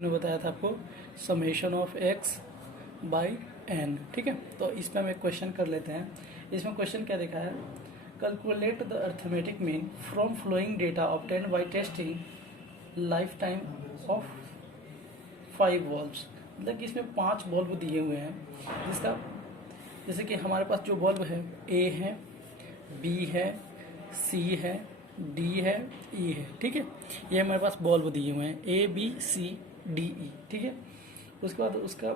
मैंने बताया था आपको summation of X by N, ठीक है। तो इसमें हम एक क्वेश्चन कर लेते हैं। इसमें क्वेश्चन क्या देखा है, calculate the arithmetic mean from flowing data obtained by testing life time of 5 bulbs. मतलब कि इसमें 5 बल्ब दिए हुए हैं, जिसका जैसे कि हमारे पास जो बल्ब है ए है, बी है, सी है, डी है, ई है, ठीक है। ये हमारे पास बल्ब दिए हुए हैं A B C D E, ठीक है। उसके बाद उसका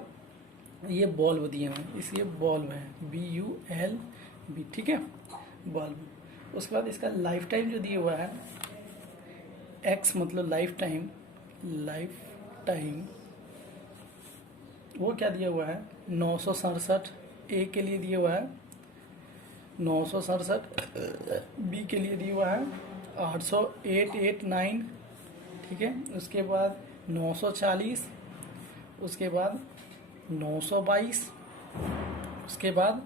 ये बल्ब दिए हुए हैं, इसलिए बल्ब है बी यू एल बी, ठीक है, बल्ब। उसके बाद इसका लाइफ टाइम जो दिया हुआ है एक्स, मतलब लाइफ टाइम वो क्या दिया हुआ है 967 ए के लिए दिया हुआ है, 967 बी के लिए दिया हुआ है 889, ठीक है। उसके बाद 940, उसके बाद 922, उसके बाद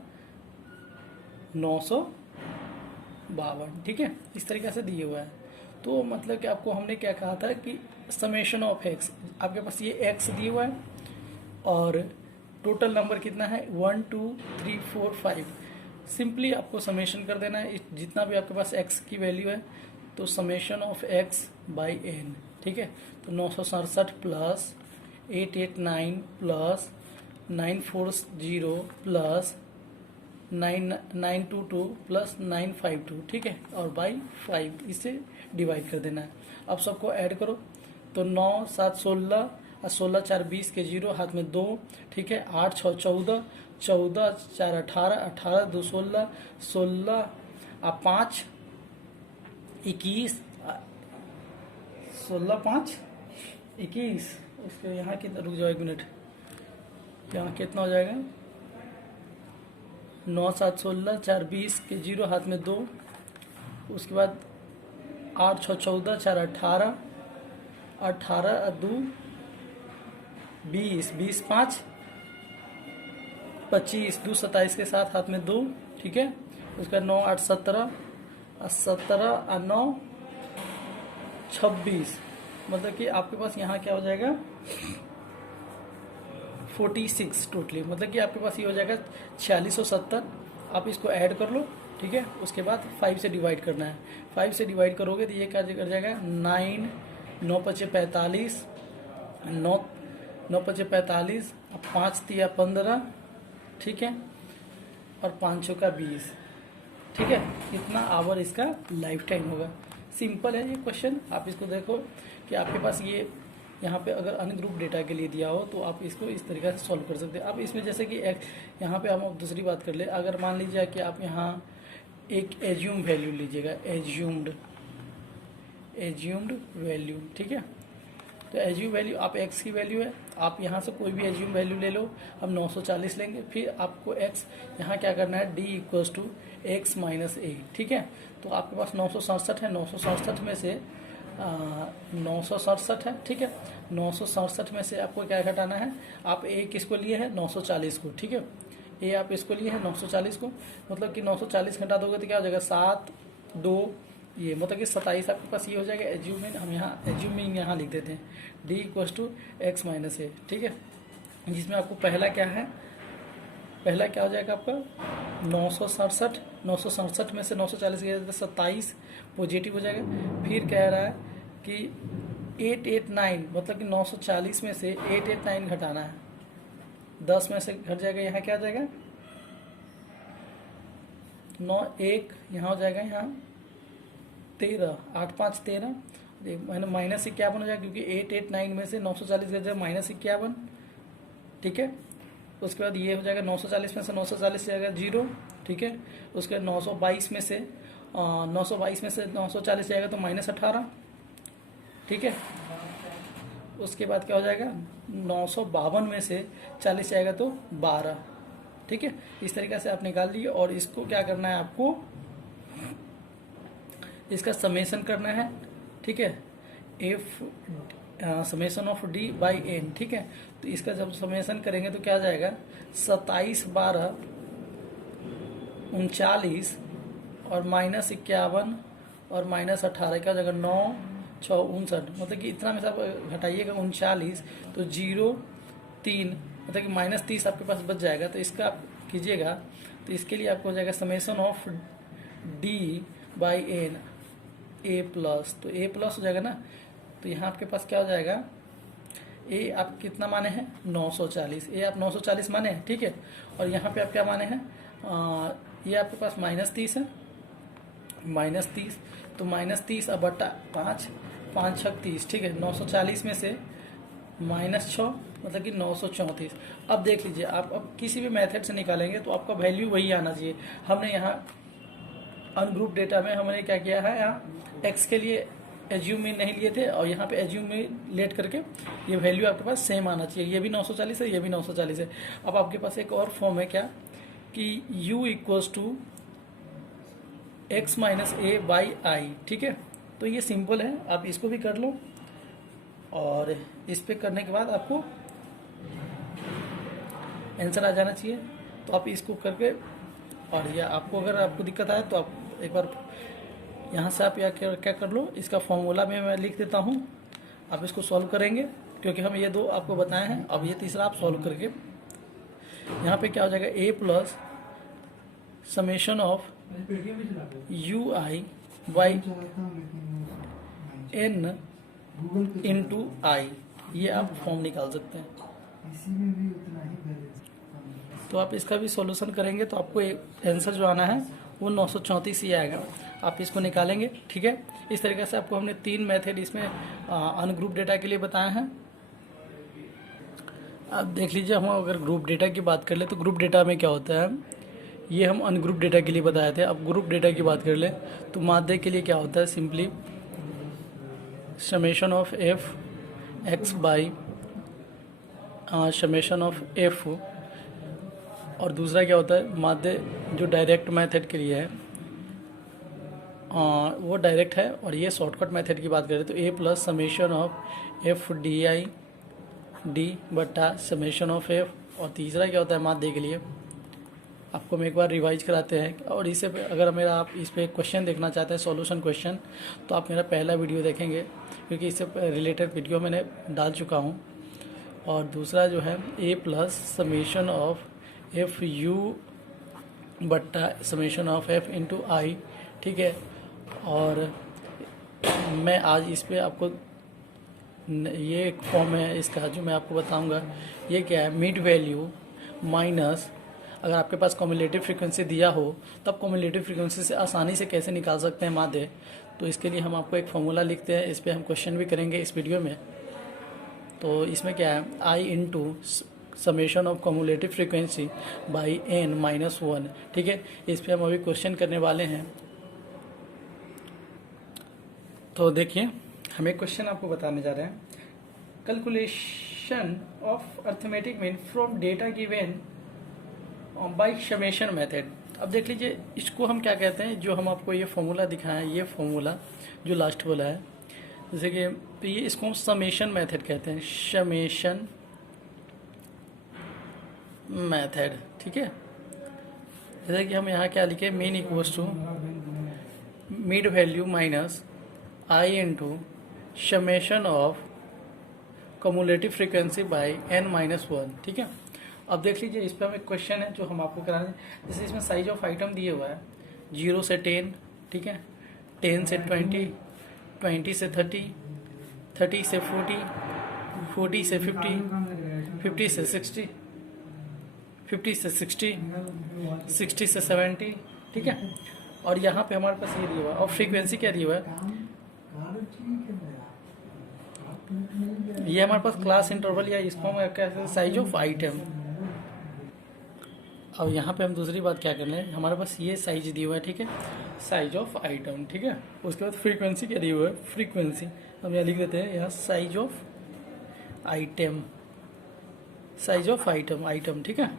952, ठीक है। इस तरीके से दिए हुआ है। तो मतलब कि आपको हमने क्या कहा था कि समेशन ऑफ एक्स, आपके पास ये एक्स दिया हुआ है और टोटल नंबर कितना है 1 2 3 4 5। सिंपली आपको समेशन कर देना है जितना भी आपके पास एक्स की वैल्यू है, तो summation of X by N, ठीक है। तो 967 प्लस 889 प्लस 940 प्लस 9922 प्लस 952, ठीक है, और बाई 5 इसे डिवाइड कर देना है। अब सबको ऐड करो तो 9 7 16 और 16 4 20 के 0, हाथ में 2, ठीक है। 8 6 14, 14 4 18, 18 2 16, 16 और 5 21, 16 5 21। उसके यहाँ कितना, रुक जाओ 1 मिनट, यहाँ कितना हो जाएगा 9 7 16 4 20 के 0, हाथ में 2, उसके बाद 8 6 14 4 18, 18 और 2 20, 20 5 25, 2 27 के साथ हाथ में 2, ठीक है। उसका 9 8 17 और 17 और 9 26, मतलब कि आपके पास यहाँ क्या हो जाएगा 46 टोटली, मतलब कि आपके पास ये हो जाएगा 4670। आप इसको ऐड कर लो, ठीक है। उसके बाद 5 से डिवाइड करना है, 5 से डिवाइड करोगे तो ये क्या कर जाएगा 9 9 5 45, 9 9 5 45, 5 3 15, ठीक है, और 5 का 20, ठीक है। इतना आवर इसका लाइफ टाइम होगा। सिंपल है ये क्वेश्चन। आप इसको देखो कि आपके पास ये यहाँ पे अगर अनग्रुप डेटा के लिए दिया हो तो आप इसको इस तरीके से सॉल्व कर सकते हैं। अब इसमें जैसे कि एक यहाँ पे हम दूसरी बात कर ले, अगर मान लीजिए कि आप यहाँ एक एज्यूम वैल्यू लीजिएगा, एज्यूम्ड वैल्यू, ठीक है। तो एज्यूम वैल्यू आप एक्स की वैल्यू है, आप यहाँ से कोई भी एज्यूम वैल्यू ले लो। हम 940 लेंगे, फिर आपको एक्स यहाँ क्या करना है D equals to x minus a, ठीक है। तो आपके पास 967 है, 967 में से 967 है, ठीक है। 967 में से आपको क्या घटाना है, आप ए किसको लिए है 940 को, ठीक है। ए आप इसको लिए है 940 को, मतलब कि 940 घटा दोगे तो क्या हो जाएगा 7 2, ये मतलब कि 27 आपके पास ये हो जाएगा एज्यूमिंग। हम यहाँ एज्यूमिंग यहाँ लिख देते हैं D equals to x minus a, ठीक है। जिसमें आपको पहला क्या है, पहला क्या हो जाएगा आपका 967 में से 940 गया तो 27 पॉजिटिव हो जाएगा। फिर कह रहा है कि 889, मतलब कि 940 में से 889 घटाना है, 10 में से घट जाएगा, यहाँ क्या आ जाएगा 9 1, यहाँ हो जाएगा यहाँ 13, 8 5 13, मैंने माइनस 51 हो जाएगा क्योंकि 889 में से 940 घट जाएगा माइनस 51, ठीक है। उसके बाद ये हो जाएगा 940 में से 940 जाएगा 0, ठीक है। उसके बाद 922 में से 940 जाएगा तो माइनस 18, ठीक है। उसके बाद क्या हो जाएगा 952 में से 40 जाएगा तो 12, ठीक है। इस तरीके से आप निकाल लिए और इसको क्या करना है, आपको इसका समेशन करना है, ठीक है। F summation of D by N, ठीक है। तो इसका जब समेशन करेंगे तो क्या आ जाएगा 27 12 39 और माइनस 51 और माइनस 18 क्या हो जाएगा 9 6 59, मतलब कि इतना में से आप घटाइएगा 39, तो 0 3, मतलब कि -30 आपके पास बच जाएगा। तो इसका आप कीजिएगा, तो इसके लिए आपको हो जाएगा summation of D/n A plus, तो A प्लस हो जाएगा ना, तो यहाँ आपके पास क्या हो जाएगा, ए आप कितना माने हैं 940, ए आप 940 माने हैं, ठीक है। और यहाँ पे आप क्या माने हैं, ये आपके पास -30 है, -30, तो -30 अब बटा 5, 5 6 30, ठीक है। 940 में से -6 मतलब कि 934। अब देख लीजिए, आप अब किसी भी मेथड से निकालेंगे तो आपका वैल्यू वही आना चाहिए। हमने यहाँ अनग्रुप डेटा में हमने क्या किया है, यहाँ एक्स के लिए एज्यूम मीन नहीं लिए थे, और यहाँ पे एज्यूम मीन लेट करके ये वैल्यू आपके पास सेम आना चाहिए। ये भी 940 है, ये भी 940 है। अब आपके पास एक और फॉर्म है क्या, कि u equals to x minus A by I, ठीक है। तो ये सिंपल है, आप इसको भी कर लो, और इस पे करने के बाद आपको आंसर आ जाना चाहिए। तो आप इसको करके, और या आपको अगर आपको दिक्कत आए तो आप एक बार यहाँ से आप या क्या कर लो, इसका फॉर्मूला में मैं लिख देता हूँ, आप इसको सॉल्व करेंगे, क्योंकि हम ये दो आपको बताए हैं। अब ये तीसरा आप सॉल्व करके यहाँ पे क्या हो जाएगा, a plus summation of u i by n into i, ये आप फॉर्म निकाल सकते हैं। तो आप इसका भी सॉल्यूशन करेंगे तो आपको एक आंसर जो आना है वो 934 ही आएगा। आप इसको निकालेंगे, ठीक है। इस तरीके से आपको हमने 3 मेथड इसमें अनग्रुप डेटा के लिए बताए हैं। अब देख लीजिए, हम अगर ग्रुप डेटा की बात कर ले तो ग्रुप डेटा में क्या होता है, ये हम अनग्रुप डेटा के लिए बताए थे। अब ग्रुप डेटा की बात कर ले तो माध्य के लिए क्या होता है, simply summation of F x by summation of f, और दूसरा क्या होता है माध्य जो डायरेक्ट मेथड के लिए है, वो डायरेक्ट है। और ये शॉर्टकट मेथड की बात करें तो a plus summation of f d i d बटा समेशन ऑफ एफ। और तीसरा क्या होता है माध्य के लिए, आपको हम एक बार रिवाइज कराते हैं। और इसे अगर मेरा आप इस पर क्वेश्चन देखना चाहते हैं, सॉल्यूशन क्वेश्चन, तो आप मेरा पहला वीडियो देखेंगे, क्योंकि इससे रिलेटेड वीडियो मैंने डाल चुका हूँ। और दूसरा जो है a plus summation of f u बट्टा summation of f into i, ठीक है। और मैं आज इस पे आपको ये एक फॉर्म है इसका जो मैं आपको बताऊंगा, ये क्या है, मिड वैल्यू माइनस, अगर आपके पास कम्युलेटिव फ्रीक्वेंसी दिया हो तब कम्युलेटिव फ्रीक्वेंसी से आसानी से कैसे निकाल सकते हैं माध्य। तो इसके लिए हम आपको एक फॉर्मूला लिखते हैं, इस पर हम क्वेश्चन भी करेंगे इस वीडियो में। तो इसमें क्या है, i into summation of cumulative frequency by n minus 1, ठीक है। इस पर हम अभी क्वेश्चन करने वाले हैं। तो देखिए, हम एक क्वेश्चन आपको बताने जा रहे हैं, calculation of arithmetic mean from data given by summation method. अब देख लीजिए, इसको हम क्या कहते हैं, जो हम आपको ये फॉर्मूला दिखाया है, ये फॉर्मूला जो लास्ट वाला है, जैसे कि तो ये इसको हम समेशन मेथड कहते हैं, समेशन मेथड, ठीक है। जैसे कि हम यहाँ क्या लिखे, mean equals to mid value minus I into summation of cumulative frequency by n minus 1, ठीक है। अब देख लीजिए, इस पर हम एक क्वेश्चन है जो हम आपको कराने, जैसे इसमें साइज ऑफ आइटम दिए हुआ है 0 से 10, ठीक है, 10 से 20, 20 से 30, 30 से 40, 40 से 50, 50 से 60, 50 से 60, 60 से 70, ठीक है। और यहाँ पे हमारे पास ये दिया हुआ है, और फ्रीक्वेंसी क्या दिया हुआ है, ये हमारे पास क्लास इंटरवल, या इसको हम क्या कहते हैं, साइज ऑफ आइटम। अब यहाँ पे हम दूसरी बात क्या कर रहे हैं, हमारे पास ये साइज दी हुआ है, ठीक है, साइज ऑफ आइटम, ठीक है। उसके बाद फ्रीक्वेंसी क्या दी हुआ है, फ्रीक्वेंसी हम यहाँ लिख देते हैं, यहाँ size of item, size of item, item, ठीक है।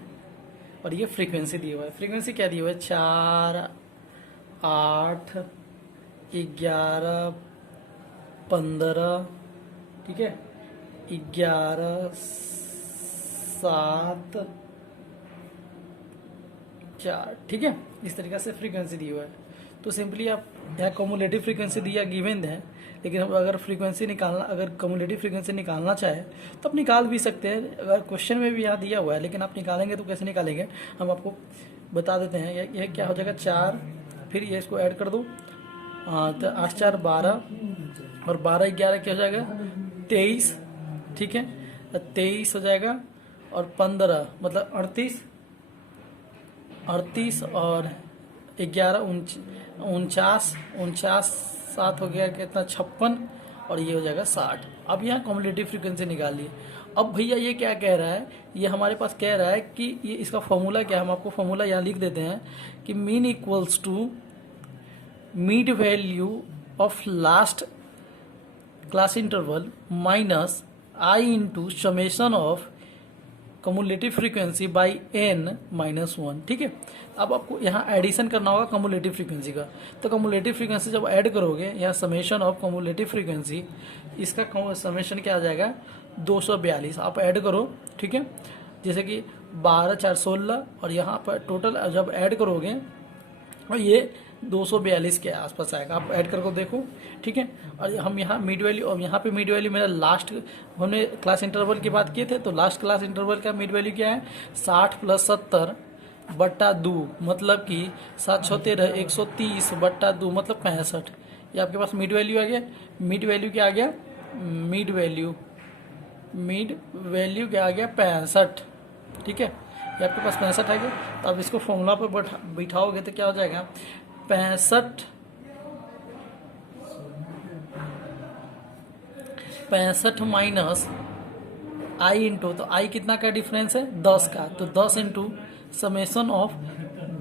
और ये फ्रीक्वेंसी दी हुआ है, फ्रीक्वेंसी क्या दी हुआ है, 4, 8, 11, 15, ठीक है, 11, 7, 4, ठीक है। इस तरीके से फ्रीक्वेंसी दी हुआ है। तो सिंपली आप यहाँ कम्युलेटिव फ्रीक्वेंसी दिया गिवन है, लेकिन हम अगर फ्रीक्वेंसी निकालना, अगर कम्युलेटिव फ्रीक्वेंसी निकालना चाहे तो आप निकाल भी सकते हैं। अगर क्वेश्चन में भी यहाँ दिया हुआ है, लेकिन आप निकालेंगे तो कैसे निकालेंगे हम आपको बता देते हैं। ये क्या हो जाएगा 4, फिर ये इसको ऐड कर दो, तो 8 4 12 और 12 11 क्या हो जाएगा 23, ठीक है 23 हो जाएगा, और 15 मतलब 38 और 11 49 7 हो गया कितना 56, और ये हो जाएगा 60। अब यहाँ कम्युलेटिव फ्रीक्वेंसी निकाल लिए। अब भैया ये क्या कह रहा है, ये हमारे पास कह रहा है कि ये इसका फॉर्मूला क्या है, हम आपको फॉर्मूला यहाँ लिख देते हैं कि mean equals to mid value of last class interval minus I into summation of cumulative frequency by n minus 1, ठीक है। अब आपको यहाँ एडिशन करना होगा कम्युलेटिव फ्रीक्वेंसी का, तो कम्युलेटिव फ्रीक्वेंसी जब ऐड करोगे यहाँ समेशन ऑफ कम्युलेटिव फ्रीक्वेंसी, इसका समेशन क्या आ जाएगा 242, आप ऐड करो, ठीक है। जैसे कि 12 4 16, और यहाँ पर टोटल जब ऐड करोगे और ये 242 के आसपास आएगा, आप ऐड करके देखो, ठीक है। और हम यहाँ मिड वैल्यू, और यहाँ पे मिड वैल्यू मेरा लास्ट, हमने क्लास इंटरवल की बात किए थे, तो लास्ट क्लास इंटरवल का मिड वैल्यू क्या है 60 + 70 बट्टा 2, मतलब कि 7 6 13 130 बट्टा 2 मतलब 65। ये आपके पास मिड वैल्यू आ गया। मिड वैल्यू क्या आ गया, मिड वैल्यू क्या आ गया 65, ठीक है। ये आपके पास 65 आ गया। तो अब इसको फॉर्मूला पर बिठाओगे तो क्या हो जाएगा 65 माइनस आई इंटू, तो आई कितना का डिफरेंस है 10 का, तो 10 इंटू समेशन ऑफ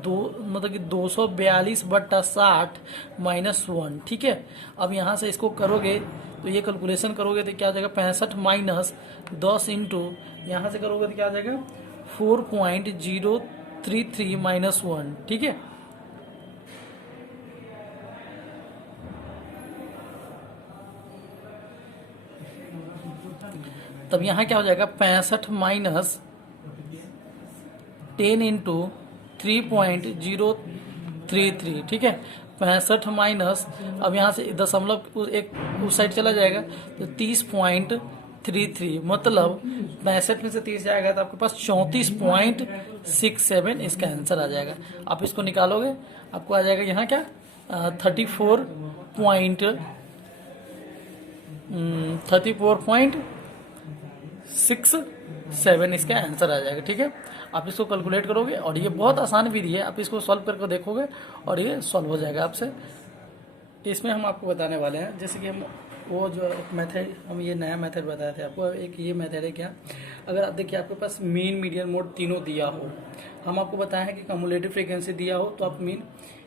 2 मतलब कि 242 बट्टा 60 माइनस 1, ठीक है। अब यहाँ से इसको करोगे तो ये कैलकुलेशन करोगे तो क्या हो जाएगा 65 माइनस 10 इंटू, यहाँ से करोगे तो क्या आ जाएगा 4.033 माइनस 1, ठीक है। तब यहाँ क्या हो जाएगा 65 माइनस 10 इंटू 3.033, ठीक है। 65 माइनस, अब यहाँ से दशमलव एक उस साइड चला जाएगा तो 30.33, मतलब 65 में से 30 जाएगा तो आपके पास 34.67 इसका आंसर आ जाएगा। आप इसको निकालोगे आपको आ जाएगा यहाँ क्या 34.67 इसका आंसर आ जाएगा, ठीक है। आप इसको कैलकुलेट करोगे और ये बहुत आसान विधि है, आप इसको सॉल्व करके देखोगे और ये सॉल्व हो जाएगा आपसे। इसमें हम आपको बताने वाले हैं, जैसे कि हम वो जो मेथड, हम ये नया मेथड बताए थे आपको, एक ये मेथड है क्या, अगर आप देखिए आपके पास मीन मीडियन मोड तीनों दिया हो, हम आपको बताए हैं कि कम्युलेटिव फ्रीक्वेंसी दिया हो तो आप मीन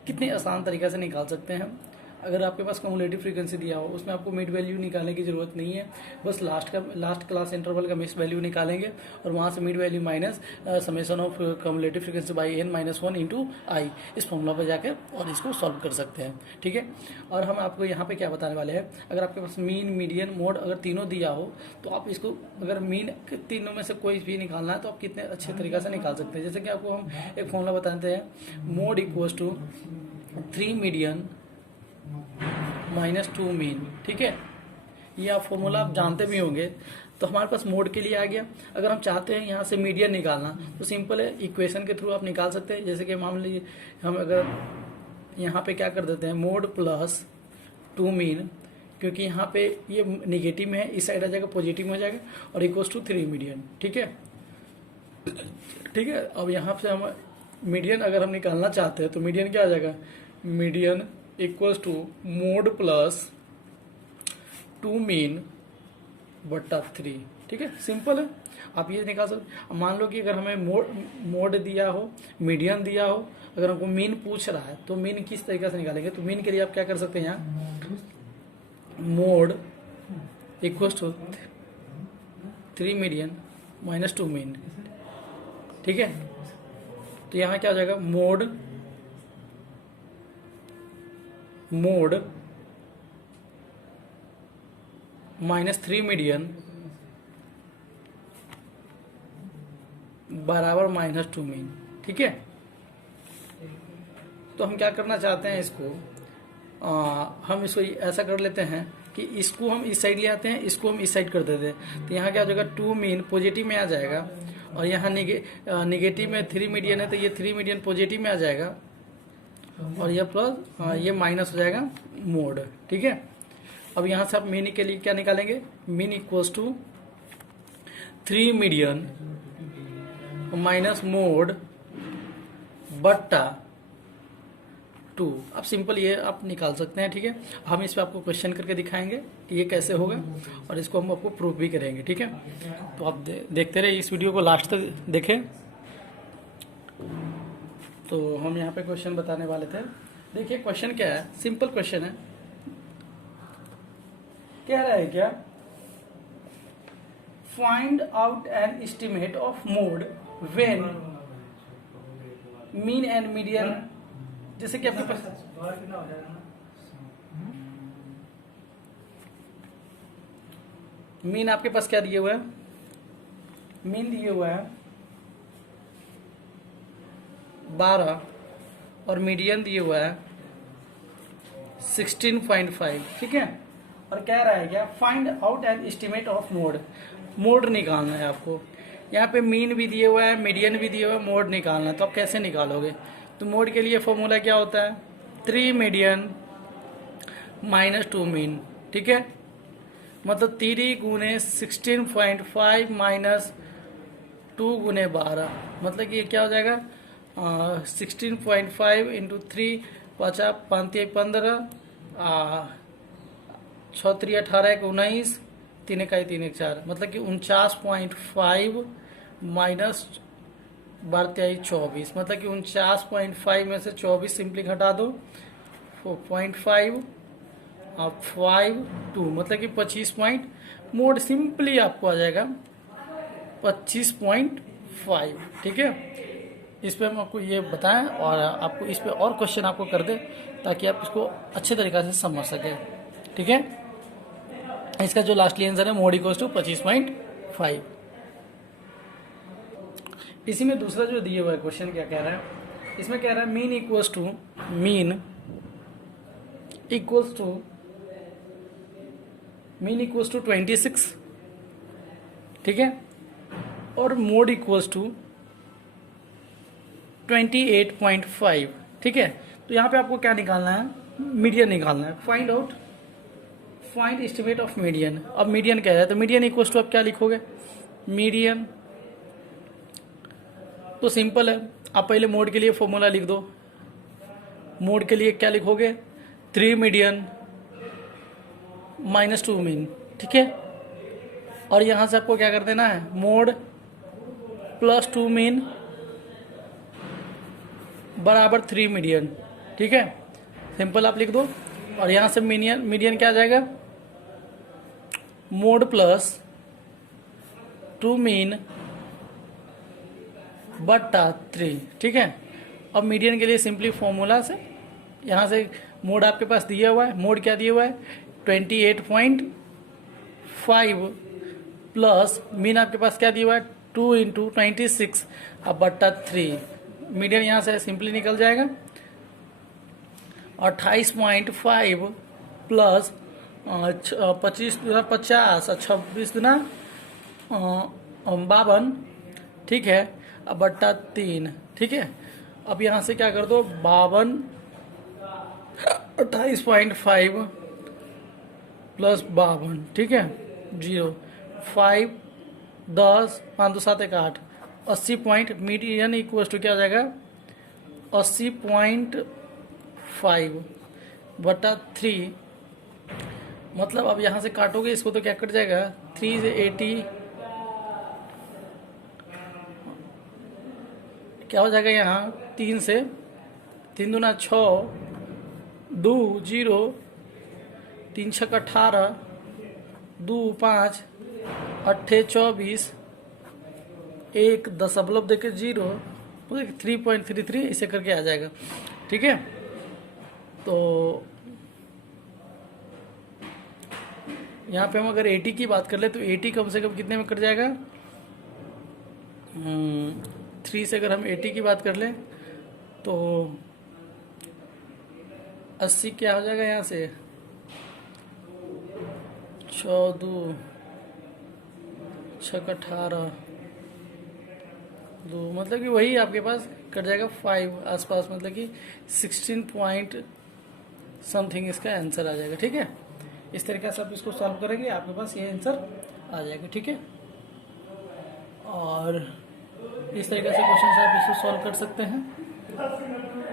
कितने आसान तरीके से निकाल सकते हैं। अगर आपके पास कम्युलेटिव फ्रीक्वेंसी दिया हो उसमें आपको मिड वैल्यू निकालने की जरूरत नहीं है, बस लास्ट क्लास इंटरवल का मिस वैल्यू निकालेंगे और वहाँ से mid value minus summation of cumulative frequency by n minus 1 into i, इस फॉर्मूला पर जाकर और इसको सॉल्व कर सकते हैं, ठीक है। और हम आपको यहाँ पे क्या बताने वाले हैं, अगर आपके पास मीन मीडियन मोड अगर तीनों दिया हो तो आप इसको अगर मीन तीनों में से कोई भी निकालना है तो आप कितने अच्छे तरीके से निकाल सकते हैं। जैसे कि आपको हम एक फॉर्मूला बताते हैं, mode equals to 3 median minus 2 mean, ठीक है। ये आप फॉर्मूला आप जानते भी होंगे। तो हमारे पास मोड के लिए आ गया। अगर हम चाहते हैं यहाँ से मीडियन निकालना तो सिंपल है, इक्वेशन के थ्रू आप निकाल सकते हैं। जैसे कि मान लीजिए हम अगर यहाँ पे क्या कर देते हैं, मोड प्लस 2 मीन, क्योंकि यहाँ पे ये निगेटिव में है, इस साइड आ जाएगा पॉजिटिव में हो जाएगा, और इक्वल्स टू 3 मीडियन, ठीक है, ठीक है। अब यहाँ से हम मीडियन अगर हम निकालना चाहते हैं तो मीडियन क्या आ जाएगा, median equals to mode plus 2 mean बट्टा 3, ठीक है, सिंपल है, आप ये निकाल सकते। मान लो कि अगर हमें मोड दिया हो, मीडियन दिया हो, अगर हमको मीन पूछ रहा है तो मीन किस तरीके से निकालेंगे, तो मीन के लिए आप क्या कर सकते हैं, यहाँ mode equals to 3 median minus 2 mean, ठीक है। तो यहाँ क्या हो जाएगा, मोड माइनस 3 मीडियन बराबर माइनस 2 मीन, ठीक है। तो हम क्या करना चाहते हैं इसको, हम इसको ऐसा कर लेते हैं कि इसको हम इस साइड ले आते हैं, इसको हम इस साइड कर देते हैं, तो यहाँ क्या हो जाएगा 2 मीन पॉजिटिव में आ जाएगा, और यहाँ निगेटिव में 3 मीडियन है तो ये 3 मीडियन पॉजिटिव में आ जाएगा, और ये प्लस ये माइनस हो जाएगा मोड। ठीक है, अब यहाँ से आप मीन के लिए क्या निकालेंगे, mean equals to 3 median minus mode बट्टा 2। अब सिंपल ये आप निकाल सकते हैं। ठीक है, हम इस पे आपको क्वेश्चन करके दिखाएंगे कि ये कैसे होगा, और इसको हम आपको प्रूफ भी करेंगे। ठीक है, तो आप देखते रहे, इस वीडियो को लास्ट तक देखें। तो हम यहाँ पे क्वेश्चन बताने वाले थे। देखिए क्वेश्चन क्या है, सिंपल क्वेश्चन है। कह रहा है क्या, find out an estimate of mode when mean and median, जैसे कि आपके पास मीन आपके पास क्या दिए हुआ है, मीन दिए हुआ है 12 और मीडियन दिए हुआ है 16.5। ठीक है, और कह रहा है क्या, find out an estimate of mode, mode निकालना है आपको। यहाँ पे मीन भी दिए हुआ है, मीडियन भी दिए हुआ है, मोड निकालना है। तो आप कैसे निकालोगे, तो मोड के लिए फॉर्मूला क्या होता है, 3 मीडियन माइनस 2 मीन। ठीक है, मतलब 3 गुने 16.5 माइनस 2 गुने 12, मतलब कि ये क्या हो जाएगा 16.5 इंटू 3 5 5 15 6 3 18 19 3 1 3 1 4, मतलब कि 49.5 माइनस 12 24, मतलब कि 49.5 में से 24 सिंपली घटा दो, 4.5 5 2, मतलब कि 25 पॉइंट, मोड सिंपली आपको आ जाएगा 25.5। ठीक है, इस पे हम आपको ये बताएं, और आपको इस पे और क्वेश्चन आपको कर दे ताकि आप इसको अच्छे तरीके से समझ सकें। ठीक है, इसका जो लास्टली आंसर है मोड इक्वल्स टू 25.5। इसी में दूसरा जो दिए हुआ है क्वेश्चन क्या कह रहा है, इसमें कह रहा है मीन इक्वल्स टू 26। ठीक है, और मोड इक्वल्स टू 28.5। ठीक है, तो यहाँ पे आपको क्या निकालना है, मीडियन निकालना है। Find estimate of median. अब मीडियन कह रहा है तो मीडियन इक्वल्स टू आप क्या लिखोगे, मीडियन तो सिंपल है, आप पहले मोड के लिए फॉर्मूला लिख दो। मोड के लिए क्या लिखोगे, 3 मीडियन माइनस 2 मीन। ठीक है, और यहां से आपको क्या कर देना है, मोड प्लस 2 मीन बराबर 3 मीडियन। ठीक है, सिंपल आप लिख दो, और यहां से मीडियन क्या आ जाएगा, मोड प्लस 2 मीन बट्टा 3। ठीक है, अब मीडियन के लिए सिंपली फॉर्मूला से यहाँ से मोड आपके पास दिया हुआ है, मोड क्या दिया हुआ है 28.5 प्लस मीन आपके पास क्या दिया हुआ है 2 इंटू 26 अब बट्टा 3, मीडियन यहाँ से सिंपली निकल जाएगा। 28.5 प्लस 25 दूना 50 और 26 दूना 52। ठीक है, अब बट्टा 3। ठीक है, अब यहाँ से क्या कर दो 52 28.5 प्लस 52। ठीक है, 0 5 10 5 2 7 1 8 80 पॉइंट, मीडियन इक्वल टू क्या हो जाएगा 80.5 बटा 3, मतलब अब यहाँ से काटोगे इसको तो क्या कट जाएगा 3 से 80 क्या हो जाएगा यहाँ 3 से 3 दूना 6 2 0 3 6 18 2 5 8 24 1 दशमलव देके 0 3.33 इसे करके आ जाएगा। ठीक है, तो यहाँ पे हम अगर 80 की बात कर ले तो 80 कम से कम कितने में कट जाएगा 3 से अगर हम 80 की बात कर ले तो 80 क्या हो जाएगा यहाँ से 14 6 18 2, मतलब कि वही आपके पास कट जाएगा 5 आसपास, मतलब कि 16 पॉइंट समथिंग इसका आंसर आ जाएगा। ठीक है, इस तरीके से आप इसको सॉल्व करेंगे, आपके पास ये आंसर आ जाएगा। ठीक है, और इस तरीके से क्वेश्चन आप इसको सॉल्व कर सकते हैं।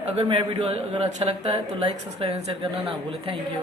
अगर मेरा वीडियो अगर अच्छा लगता है तो लाइक, सब्सक्राइब एंड शेयर करना ना भूलें। Thank you.